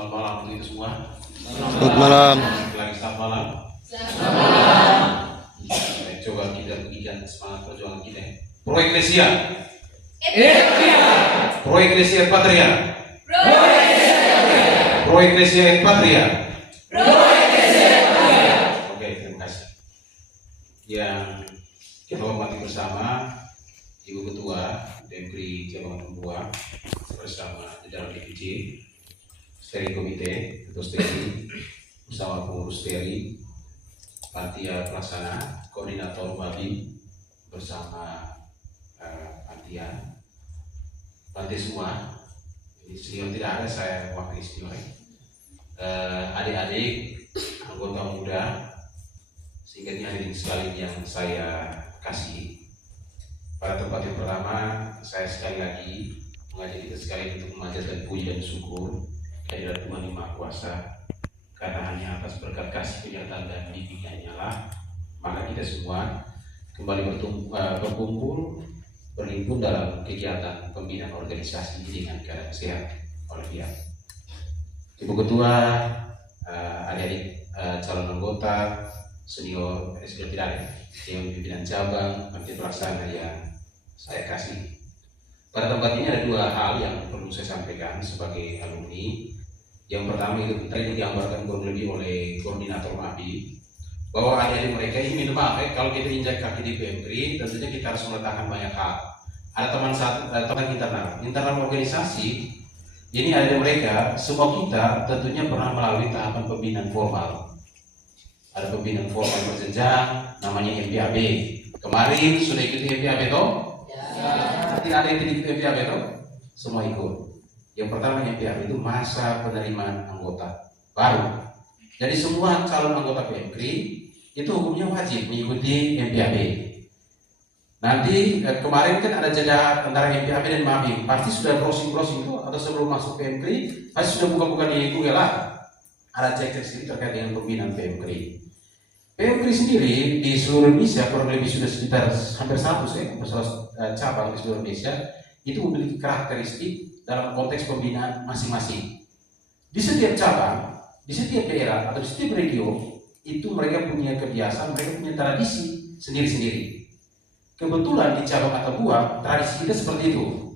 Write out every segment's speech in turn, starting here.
Selamat malam untuk itu semua. Selamat malam. Lagi selamat malam. Selamat malam. Coba kita berikan semangat perjuangan kita. Pro Ecclesia. Pro Ecclesia et Patria. Pro Ecclesia et Patria. Oke, terima kasih. Yang kita hormati bersama Ibu Ketua Depri Cabang Papua bersama jajaran DPC, Steering Komite, Ketua Steering bersama pengurus Steering, Panitia Pelaksana, Koordinator Babin bersama Panitia semua. Ini senior tidak ada, saya wakili senior. Adik-adik, anggota muda, sehingga hadirin sekalian yang saya kasih. Pada tempat yang pertama, saya sekali lagi mengajak kita sekalian untuk memanjatkan puji dan syukur kehadirat Tuhan Yang Maha Kuasa, karena hanya atas berkat kasih penyertaan dan bimbingannya lah maka kita semua kembali berkumpul berhimpun dalam kegiatan pembinaan organisasi dengan keadaan sehat walafiat. Ibu Ketua, adik-adik calon anggota senior, sudah tidak ada yang pimpinan cabang, panitia pelaksana yang saya kasih. Pada tempat ini ada dua hal yang perlu saya sampaikan sebagai alumni. Yang pertama itu tadi digambarkan kurang lebih oleh koordinator MAPI, bahwa adik-adik mereka ini minta maaf kalau kita injak kaki di PMKRI, tentunya kita harus meletakkan banyak hal. Ada teman internal organisasi. Ini ada mereka, semua kita tentunya pernah melalui tahapan pembinaan formal. Ada pembinaan formal berjenjang, namanya MPAB. Kemarin sudah ikut MPAB toh? Ya. Tidak ada yang ikut MPAB toh? Semua ikut. Yang pertama MPAB itu masa penerimaan anggota baru. Jadi semua calon anggota PMKRI itu hukumnya wajib mengikuti MPAB. Nanti kemarin kan ada jeda antara MPAB dan MABIM, pasti sudah browsing itu atau sebelum masuk PMKRI pasti sudah buka-buka di Google lah. Ada cek sendiri terkait dengan pembinaan PMKRI. PMKRI sendiri di seluruh Indonesia kurang lebih sudah sekitar hampir 100 cabang di seluruh Indonesia itu memiliki karakteristik dalam konteks pembinaan masing-masing. Di setiap cabang, di setiap daerah atau di setiap regio itu mereka punya kebiasaan, mereka punya tradisi sendiri-sendiri. Kebetulan di cabang atau buah tradisi kita seperti itu.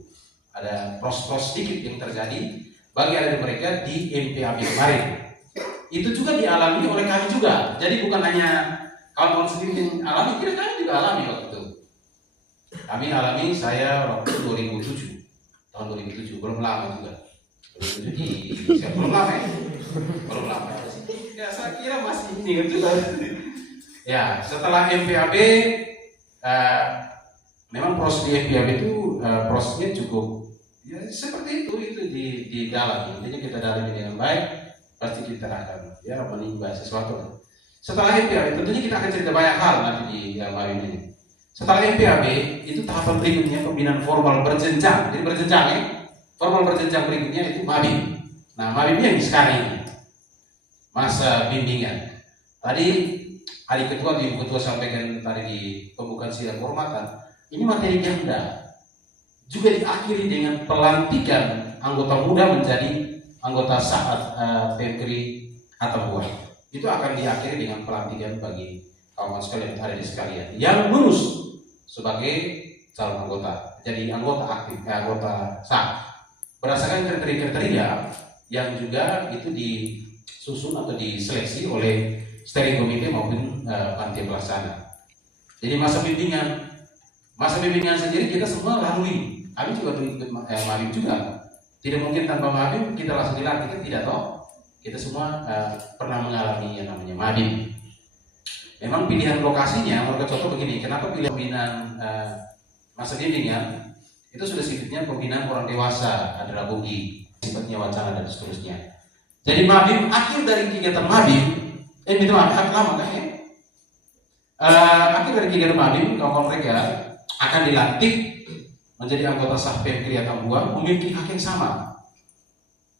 Ada pros-pros sedikit yang terjadi bagi adik mereka di MPAB kemarin. Itu juga dialami oleh kami juga. Jadi bukan hanya kawan-kawan sendiri yang alami, kami juga alami waktu itu. Kami alami, saya waktu 2007, tahun 2007, belum lama juga. 2007, belum lama ya? Belum lama. Ya saya kira masih ingat juga. Ya setelah MPAB, memang proses di MPAB itu prosesnya cukup ya seperti itu di dalam. Intinya kita dalami dengan baik, pasti kita akan ya menimba sesuatu. Setelah MPAB tentunya kita akan cerita banyak hal nanti di hari ini. Setelah MPAB itu tahapan berikutnya pembinaan formal berjenjang. Jadi berjenjang ya. Formal berjenjang berikutnya itu MABIM. Nah MABIM yang sekarang ini masa bimbingan. Tadi adik ketua, ibu ketua sampaikan tadi di pembukaan sidang kehormatan. Ini materi ganda. Juga diakhiri dengan pelantikan anggota muda menjadi anggota saat PMKRI atau buah. Itu akan diakhiri dengan pelantikan bagi kawan sekalian yang ada di sekalian yang lulus sebagai calon anggota. Jadi anggota aktif, anggota sah. Berdasarkan kriteria yang juga itu disusun atau diseleksi oleh steering komite maupun panitia pelaksana. Jadi masa bimbingan sendiri kita semua lalui. Kami juga ikut MABIM juga. Tidak mungkin tanpa MABIM kita langsung dilatih, kan tidak toh. Kita semua pernah mengalami yang namanya MABIM. Memang pilihan lokasinya, mereka contoh begini. Kenapa pilih pembinaan masa bimbingan? Itu sudah sifatnya pembinaan orang dewasa, adalah bagi sifatnya wacana dan seterusnya. Jadi MABIM, akhir dari kegiatan MABIM, akhir dari kegiatan MABIM, kawan mereka akan dilantik menjadi anggota sah PMKRI atau buah, memiliki hak yang sama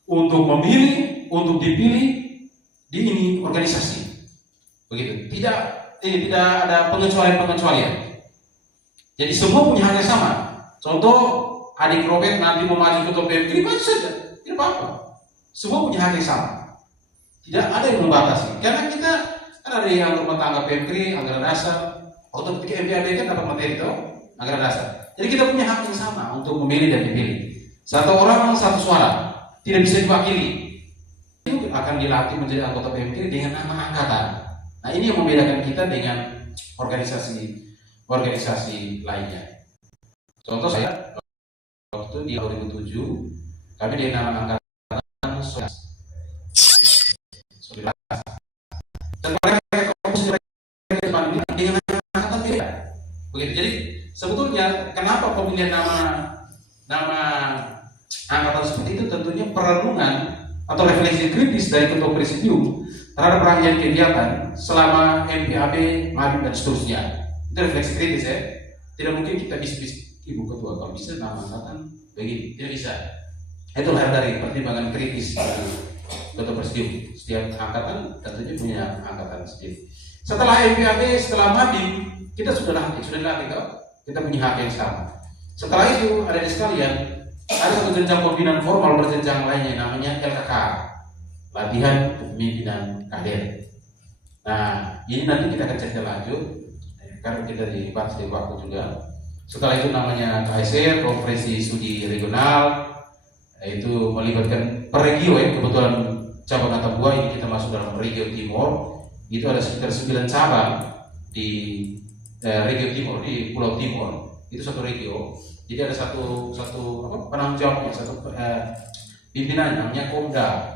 untuk memilih, untuk dipilih di ini organisasi. Begitu. Tidak ada pengecualian. Jadi semua punya hak yang sama. Contoh adik Robert nanti mau maju ketua PMKRI, maju saja, tidak apa-apa. semua punya hak yang sama. Tidak ada yang membatasi. Karena kita kan ada yang rumah tangga PMKRI, anggaran dasar, atau ketika MPAD kan dapat materi itu, anggaran dasar. Jadi kita punya hak yang sama untuk memilih dan dipilih. Satu orang satu suara, tidak bisa diwakili. Itu akan dilatih menjadi anggota PMKRI dengan nama angkatan. Nah ini yang membedakan kita dengan organisasi lainnya. Contoh saya waktu di 2007 kami dengan nama angkatan Solidaritas. Dan mereka dengan angkatan beda. Begitu. Jadi sebetulnya kenapa pemilihan nama angkatan seperti itu tentunya perenungan atau refleksi kritis dari ketua presidium terhadap rangkaian kegiatan selama MPAB, MABIM dan seterusnya. Itu refleksi kritis ya. Tidak mungkin kita bisik-bisik ibu ketua kalau bisa nama angkatan begini, tidak bisa. Itu lahir dari pertimbangan kritis dari ketua presidium. Setiap angkatan tentunya punya angkatan sendiri. Setelah MPAB, setelah MABIM, kita sudah dilatih kalau kita punya hak yang sama. Setelah itu ada di sekalian, ada satu jenjang pembinaan formal berjenjang lainnya namanya LKK, latihan kepemimpinan kader. Nah, ini nanti kita akan cerita lanjut karena kita dibahas di waktu juga. Setelah itu namanya KSR, Konferensi Studi Regional, itu melibatkan per regio ya, kebetulan cabang Atambua ini kita masuk dalam regio Timur. Itu ada sekitar 9 cabang di regio Timur, di Pulau Timur. Itu satu regio. Jadi ada satu penanggung jawabnya, satu pimpinan namanya Komda.